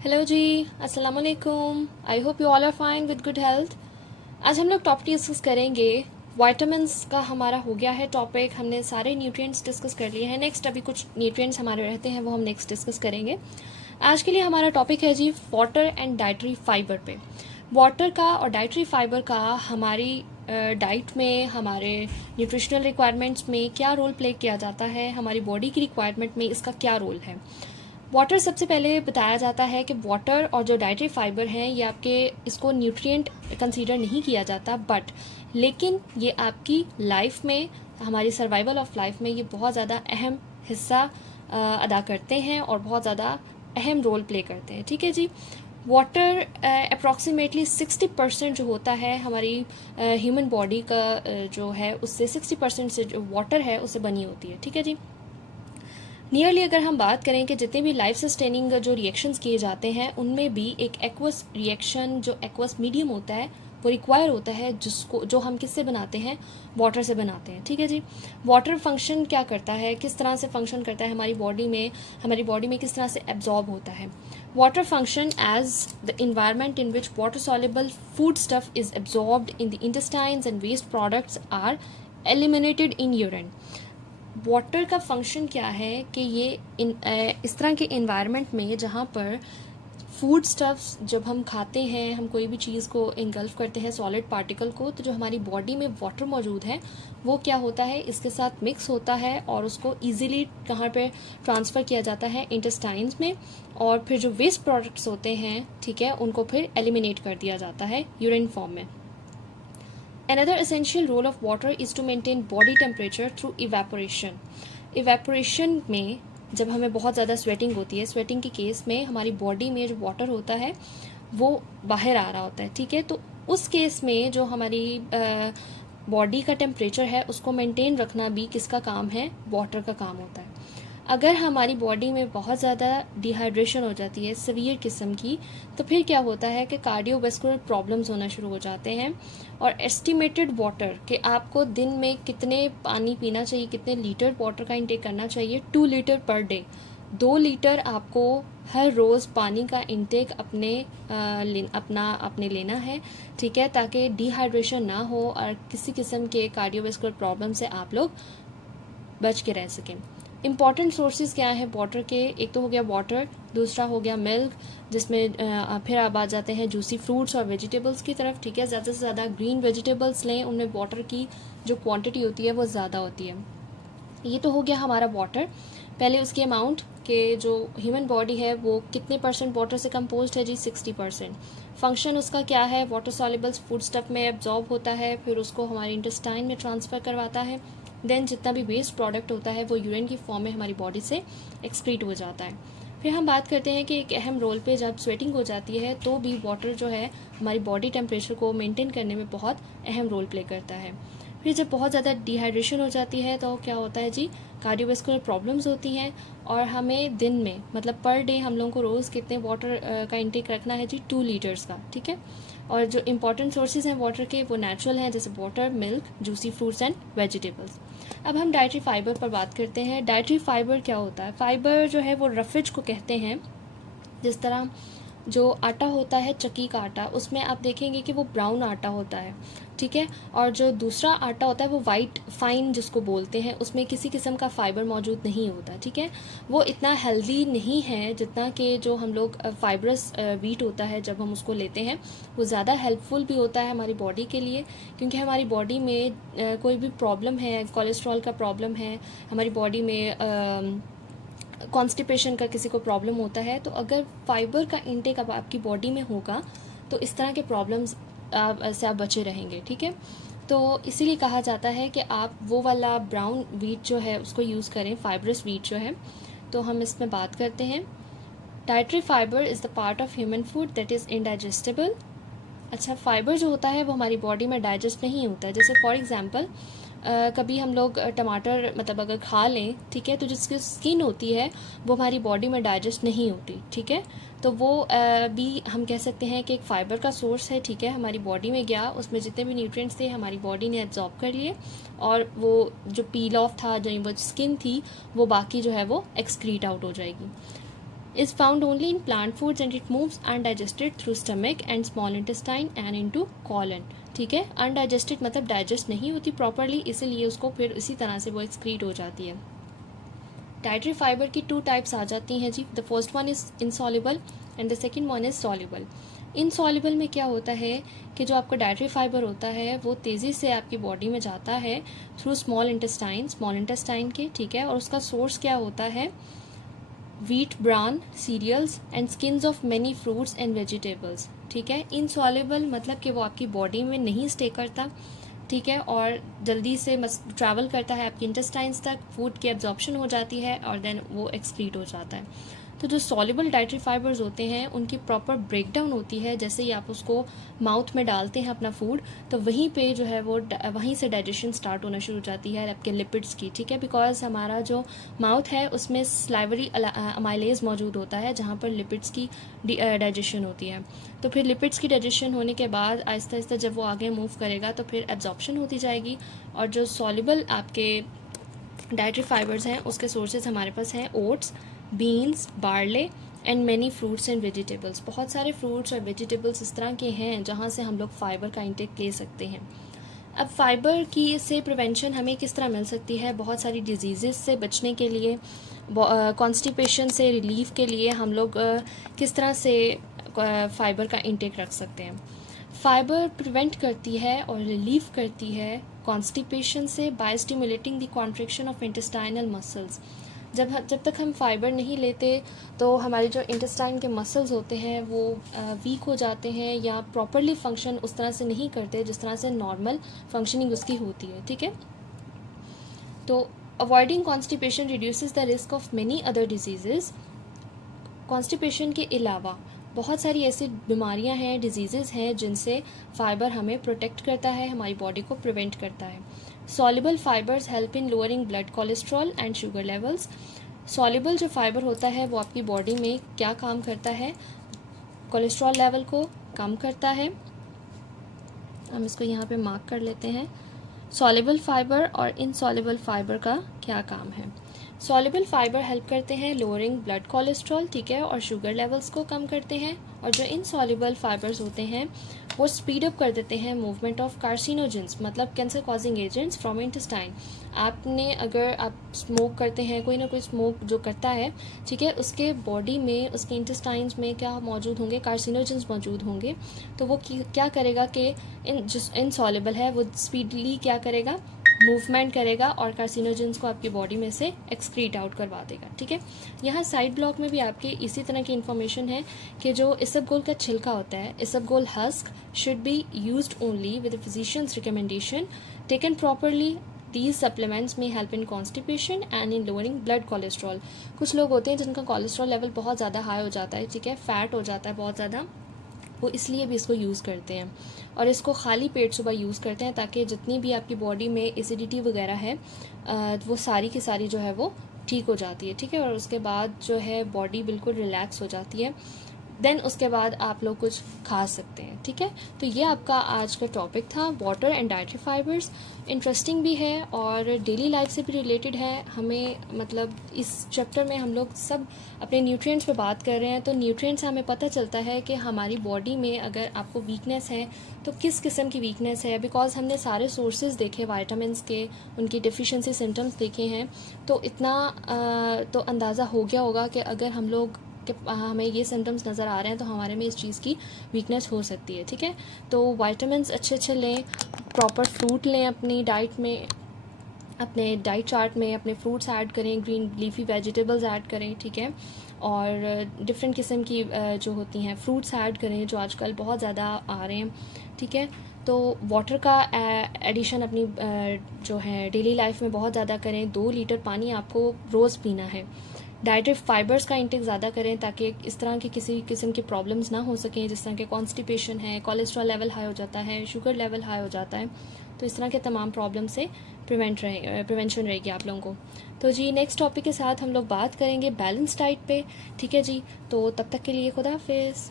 Hello जी, अस्सलाम वालेकुम। I hope you all are fine with good health. आज हम लोग टॉपिक डिस्कस करेंगे। वाइटामिन्स का हमारा हो गया है टॉपिक, हमने सारे न्यूट्रिएंट्स डिस्कस कर लिए हैं। नेक्स्ट अभी कुछ न्यूट्रिएंट्स हमारे रहते हैं, वो हम नेक्स्ट डिस्कस करेंगे। आज के लिए हमारा टॉपिक है जी वाटर एंड डाइटरी फाइबर पे। वाटर का और डाइटरी फाइबर का हमारी डाइट में, हमारे न्यूट्रिशनल रिक्वायरमेंट्स में क्या रोल प्ले किया जाता है, हमारी बॉडी की रिक्वायरमेंट में इसका क्या रोल है। वाटर सबसे पहले बताया जाता है कि वाटर और जो डाइटरी फाइबर हैं ये आपके, इसको न्यूट्रिएंट कंसीडर नहीं किया जाता, बट लेकिन ये आपकी लाइफ में, हमारी सर्वाइवल ऑफ लाइफ में ये बहुत ज़्यादा अहम हिस्सा अदा करते हैं और बहुत ज़्यादा अहम रोल प्ले करते हैं। ठीक है जी। वाटर अप्रॉक्सीमेटली 60% जो होता है हमारी ह्यूमन बॉडी का जो है, उससे 60% से जो वाटर है उससे बनी होती है। ठीक है जी। नियरली अगर हम बात करें कि जितने भी लाइफ सस्टेनिंग जो रिएक्शंस किए जाते हैं उनमें भी एक एक्वस रिएक्शन, जो एक्वस मीडियम होता है वो रिक्वायर होता है, जिसको जो हम किससे बनाते हैं, वाटर से बनाते हैं। ठीक है जी। वाटर फंक्शन क्या करता है, किस तरह से फंक्शन करता है हमारी बॉडी में किस तरह से एब्जॉर्ब होता है। Water function as the environment in which water soluble food stuff is absorbed in the intestines and waste products are eliminated in urine. Water का फंक्शन क्या है कि ये इस तरह के इन्वायरमेंट में जहाँ पर फूड स्टफ्स जब हम खाते हैं, हम कोई भी चीज़ को इंगल्फ करते हैं, सॉलिड पार्टिकल को, तो जो हमारी बॉडी में वाटर मौजूद है वो क्या होता है, इसके साथ मिक्स होता है और उसको इजीली कहाँ पे ट्रांसफ़र किया जाता है, इंटेस्टाइन्स में। और फिर जो वेस्ट प्रोडक्ट्स होते हैं, ठीक है, उनको फिर एलिमिनेट कर दिया जाता है यूरिन फॉर्म में। Another essential role of water is to maintain body temperature through evaporation. Evaporation में जब हमें बहुत ज़्यादा स्वेटिंग होती है, स्वेटिंग के केस में हमारी बॉडी में जो वाटर होता है वो बाहर आ रहा होता है। ठीक है, तो उस केस में जो हमारी बॉडी का टेम्परेचर है उसको मेंटेन रखना भी किसका काम है, वाटर का काम होता है। अगर हमारी बॉडी में बहुत ज़्यादा डिहाइड्रेशन हो जाती है सीवियर किस्म की, तो फिर क्या होता है कि कार्डियोवैस्कुलर प्रॉब्लम्स होना शुरू हो जाते हैं। और एस्टिमेटेड वाटर कि आपको दिन में कितने पानी पीना चाहिए, कितने लीटर वाटर का इंटेक करना चाहिए, 2 लीटर पर डे। 2 लीटर आपको हर रोज़ पानी का इंटेक अपने लेना है। ठीक है, ताकि डिहाइड्रेशन ना हो और किसी किस्म के कार्डियोवैस्कुलर प्रॉब्लम से आप लोग बच के रह सकें। इम्पॉर्टेंट सोर्सेज क्या है वाटर के, एक तो हो गया वाटर, दूसरा हो गया मिल्क, जिसमें फिर आप आ जाते हैं जूसी फ्रूट्स और वेजिटेबल्स की तरफ। ठीक है, ज़्यादा से ज़्यादा ग्रीन वेजिटेबल्स लें, उनमें वाटर की जो क्वांटिटी होती है वो ज़्यादा होती है। ये तो हो गया हमारा वाटर। पहले उसकी अमाउंट के जो ह्यूमन बॉडी है वो कितने परसेंट वाटर से कंपोज्ड है जी, 60%। फंक्शन उसका क्या है, वाटर सॉल्युबल्स फूड स्टफ में एब्जॉर्ब होता है, फिर उसको हमारे इंटेस्टाइन में ट्रांसफ़र करवाता है। देन जितना भी वेस्ट प्रोडक्ट होता है वो यूरिन की फॉर्म में हमारी बॉडी से एक्सक्रीट हो जाता है। फिर हम बात करते हैं कि एक अहम रोल पे जब स्वेटिंग हो जाती है तो भी वाटर जो है हमारी बॉडी टेम्परेचर को मेंटेन करने में बहुत अहम रोल प्ले करता है। फिर जब बहुत ज़्यादा डिहाइड्रेशन हो जाती है तो क्या होता है जी, कार्डियोवैस्कुलर प्रॉब्लम्स होती हैं। और हमें दिन में, मतलब पर डे हम लोगों को रोज़ कितने वाटर का इंटेक रखना है जी, 2 लीटर्स का। ठीक है, और जो इंपॉर्टेंट सोर्सेज हैं वाटर के वो नेचुरल हैं, जैसे water, milk, juicy fruits and vegetables. अब हम डाइटरी फाइबर पर बात करते हैं। डाइटरी फाइबर क्या होता है, फाइबर जो है वो रफेज को कहते हैं। जिस तरह जो आटा होता है, चक्की का आटा, उसमें आप देखेंगे कि वो ब्राउन आटा होता है। ठीक है, और जो दूसरा आटा होता है वो वाइट फाइन जिसको बोलते हैं, उसमें किसी किस्म का फाइबर मौजूद नहीं होता। ठीक है, वो इतना हेल्दी नहीं है जितना कि जो हम लोग फाइबरस वीट होता है, जब हम उसको लेते हैं वो ज़्यादा हेल्पफुल भी होता है हमारी बॉडी के लिए। क्योंकि हमारी बॉडी में कोई भी प्रॉब्लम है, कोलेस्ट्रॉल का प्रॉब्लम है, हमारी बॉडी में कॉन्स्टिपेशन का किसी को प्रॉब्लम होता है, तो अगर फाइबर का इंटेक अब आपकी बॉडी में होगा तो इस तरह के प्रॉब्लम्स से आप बचे रहेंगे। ठीक है, तो इसीलिए कहा जाता है कि आप वो वाला ब्राउन वीट जो है उसको यूज़ करें, फाइबरस वीट जो है। तो हम इसमें बात करते हैं, dietary fibre is the part of human food that is indigestible. अच्छा, फाइबर जो होता है वो हमारी बॉडी में डाइजेस्ट नहीं होता है। जैसे फॉर एग्जांपल कभी हम लोग टमाटर मतलब अगर खा लें, ठीक है, तो जिसकी स्किन होती है वो हमारी बॉडी में डाइजेस्ट नहीं होती। ठीक है, तो वो भी हम कह सकते हैं कि एक फ़ाइबर का सोर्स है। ठीक है, हमारी बॉडी में गया, उसमें जितने भी न्यूट्रिएंट्स थे हमारी बॉडी ने एब्जॉर्ब कर लिए, और वो जो पील ऑफ था, जो वो स्किन थी, वो बाकी जो है वो एक्सक्रीट आउट हो जाएगी। is found only in plant foods and it moves undigested through stomach and small intestine and into colon. ठीक है, अनडाइजेस्टेड मतलब डाइजेस्ट नहीं होती प्रॉपरली, इसीलिए उसको फिर इसी तरह से वो एक्सक्रीट हो जाती है। डाइटरी फाइबर की 2 टाइप्स आ जाती हैं जी। The first one is insoluble and the second one is soluble. Insoluble में क्या होता है कि जो आपका डाइटरी फाइबर होता है वो तेज़ी से आपकी बॉडी में जाता है थ्रू स्मॉल इंटेस्टाइन के, ठीक है, और उसका सोर्स क्या होता है, wheat bran cereals and skins of many fruits and vegetables। ठीक है, इनसॉल्युबल मतलब कि वो आपकी बॉडी में नहीं स्टे करता, ठीक है, और जल्दी से ट्रैवल करता है आपकी इंटेस्टाइन्स तक, फूड की एब्जॉर्प्शन हो जाती है और देन वो एक्सक्रीट हो जाता है। तो जो सॉल्युबल डाइटरी फाइबर्स होते हैं उनकी प्रॉपर ब्रेकडाउन होती है, जैसे ही आप उसको माउथ में डालते हैं अपना फूड, तो वहीं पे जो है वो वहीं से डाइजेशन स्टार्ट होना शुरू हो जाती है आपके लिपिड्स की, ठीक है, बिकॉज हमारा जो माउथ है उसमें स्लाइवरी अमाइलेज मौजूद होता है जहाँ पर लिपिड्स की डाइजेशन होती है। तो फिर लिपिड्स की डाइजेशन होने के बाद आहिस्ता आहिस्ता जब वो आगे मूव करेगा तो फिर एब्जॉर्प्शन होती जाएगी, और जो सॉल्युबल आपके डाइटरी फाइबर्स हैं उसके सोर्सेज हमारे पास हैं oats, beans, barley and many fruits and vegetables. बहुत सारे फ्रूट्स और वेजिटेबल्स इस तरह के हैं जहाँ से हम लोग फाइबर का इंटेक ले सकते हैं। अब फाइबर की से प्रिवेंशन हमें किस तरह मिल सकती है, बहुत सारी डिजीज़ से बचने के लिए, कॉन्स्टिपेशन से रिलीफ के लिए हम लोग किस तरह से फाइबर का इंटेक रख सकते हैं। फाइबर प्रिवेंट करती है और रिलीफ करती है कॉन्स्टिपेशन से by stimulating the contraction of intestinal muscles. जब तक हम फाइबर नहीं लेते तो हमारे जो इंटेस्टाइन के मसल्स होते हैं वो वीक हो जाते हैं या प्रॉपरली फंक्शन उस तरह से नहीं करते जिस तरह से नॉर्मल फंक्शनिंग उसकी होती है, ठीक है। तो avoiding constipation reduces the risk of many other diseases. Constipation के अलावा बहुत सारी ऐसी बीमारियां हैं, डिजीज़ेज़ हैं जिनसे फाइबर हमें प्रोटेक्ट करता है, हमारी बॉडी को प्रिवेंट करता है। Soluble fibres help in lowering blood cholesterol and sugar levels. Soluble जो फाइबर होता है वो आपकी बॉडी में क्या काम करता है, कोलेस्ट्रॉल लेवल को कम करता है। हम इसको यहाँ पे मार्क कर लेते हैं, सॉल्युबल फाइबर और इनसॉल्युबल फाइबर का क्या काम है। सॉल्युबल फाइबर हेल्प करते हैं लोअरिंग ब्लड कोलेस्ट्रॉल, ठीक है, और शुगर लेवल्स को कम करते हैं, और जो इनसॉल्युबल फाइबर्स होते हैं वो स्पीड अप कर देते हैं मूवमेंट ऑफ कार्सिनोजेंस मतलब cancer causing agents from intestine. आपने अगर आप स्मोक करते हैं, कोई ना कोई स्मोक जो करता है, ठीक है, उसके बॉडी में उसके इंटेस्टाइन्स में क्या मौजूद होंगे, कार्सिनोजेंस मौजूद होंगे। तो वो क्या करेगा कि जो इनसॉल्युबल है वो स्पीडली क्या करेगा, मूवमेंट करेगा और कार्सिनोजेंस को आपकी बॉडी में से एक्सक्रीट आउट करवा देगा, ठीक है। यहाँ साइड ब्लॉक में भी आपके इसी तरह की इन्फॉर्मेशन है कि जो इसबगोल का छिलका होता है, isabgol husk should be used only with physician's recommendation, taken properly. These supplements may help in constipation and in lowering blood cholesterol। कुछ लोग होते हैं जिनका कोलेस्ट्रॉल लेवल बहुत ज़्यादा हाई हो जाता है, ठीक है, फैट हो जाता है बहुत ज़्यादा, वो इसलिए भी इसको यूज़ करते हैं, और इसको खाली पेट सुबह यूज़ करते हैं ताकि जितनी भी आपकी बॉडी में एसिडिटी वगैरह है वो सारी की सारी जो है वो ठीक हो जाती है, ठीक है, और उसके बाद जो है बॉडी बिल्कुल रिलैक्स हो जाती है। देन उसके बाद आप लोग कुछ खा सकते हैं, ठीक है। तो ये आपका आज का टॉपिक था, water and dietary fibres. Interesting भी है और डेली लाइफ से भी रिलेटेड है। हमें मतलब इस चैप्टर में हम लोग सब अपने न्यूट्रिएंट्स पे बात कर रहे हैं, तो न्यूट्रिएंट्स से हमें पता चलता है कि हमारी बॉडी में अगर आपको वीकनेस है तो किस किस्म की वीकनेस है, बिकॉज हमने सारे सोर्सेज देखे वाइटामिन्स के, उनकी डिफिशिएंसी सिम्टम्स देखे हैं, तो इतना तो अंदाज़ा हो गया होगा कि अगर हम लोग कि हमें ये सिम्टम्स नज़र आ रहे हैं तो हमारे में इस चीज़ की वीकनेस हो सकती है, ठीक है। तो वाइटामिन्स अच्छे लें, प्रॉपर फ्रूट लें अपनी डाइट में, अपने डाइट चार्ट में अपने फ्रूट्स ऐड करें, ग्रीन लीफी वेजिटेबल्स ऐड करें, ठीक है, और डिफरेंट किस्म की जो होती हैं फ्रूट्स ऐड करें जो आजकल बहुत ज़्यादा आ रहे हैं, ठीक है। तो वाटर का एडिशन अपनी जो है डेली लाइफ में बहुत ज़्यादा करें। 2 लीटर पानी आपको रोज़ पीना है। डाइटरी फाइबर्स का इंटेक ज़्यादा करें ताकि इस तरह की किसी किस्म की प्रॉब्लम्स ना हो सकें, जिस तरह के कॉन्स्टिपेशन है, कोलेस्ट्रॉल लेवल हाई हो जाता है, शुगर लेवल हाई हो जाता है, तो इस तरह के तमाम प्रॉब्लम से प्रिवेंशन रहेगी आप लोगों को। तो जी नेक्स्ट टॉपिक के साथ हम लोग बात करेंगे बैलेंस डाइट पे, ठीक है जी। तो तब तक के लिए खुदा हाफिज़।